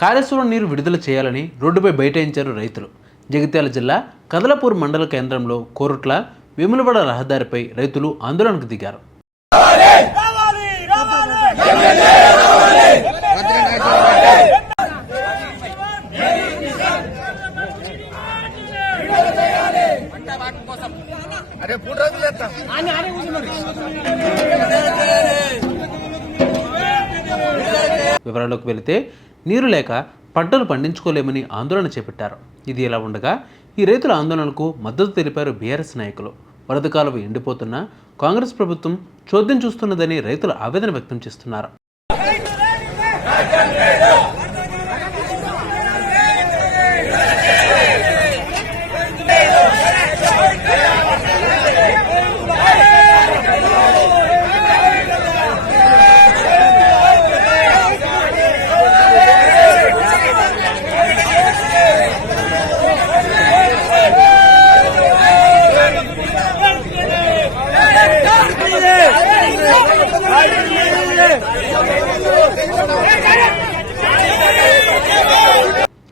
కాళేశ్వరం నీరు విడుదల చేయాలని రోడ్డుపై బైఠాయించారు రైతులు. జగిత్యాల జిల్లా కదలపూర్ మండల కేంద్రంలో కోరుట్ల వేములవాడ రహదారిపై రైతులు ఆందోళనకు దిగారు. అరే వివరాల్లోకి వెళితే నీరు లేక పంటలు పండించుకోలేమని ఆందోళన చేపట్టారు. ఇది ఇలా ఉండగా ఈ రైతుల ఆందోళనకు మద్దతు తెలిపారు బీఆర్ఎస్ నాయకులు. వరద కాలువ ఎండిపోతున్నా కాంగ్రెస్ ప్రభుత్వం చోద్యం చూస్తున్నదని రైతులు ఆవేదన వ్యక్తం చేస్తున్నారు.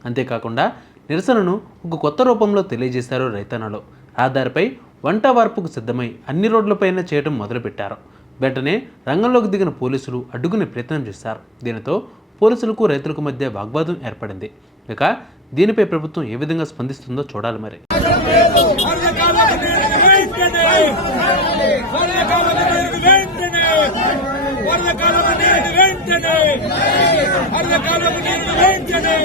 అంతేకాకుండా నిరసనను ఒక కొత్త రూపంలో తెలియజేశారు రైతన్నలు. రహదారిపై వంట వార్పుకు సిద్ధమై అన్ని రోడ్లపైన చేయడం మొదలుపెట్టారు. వెంటనే రంగంలోకి దిగిన పోలీసులు అడ్డుకునే ప్రయత్నం చేశారు. దీనితో పోలీసులకు రైతులకు మధ్య వాగ్వాదం ఏర్పడింది. ఇక దీనిపై ప్రభుత్వం ఏ విధంగా స్పందిస్తుందో చూడాలి మరి. వరదకాలం నీరు వెంటనే. అర్ధకాలం నీళ్ళు వెంటనే.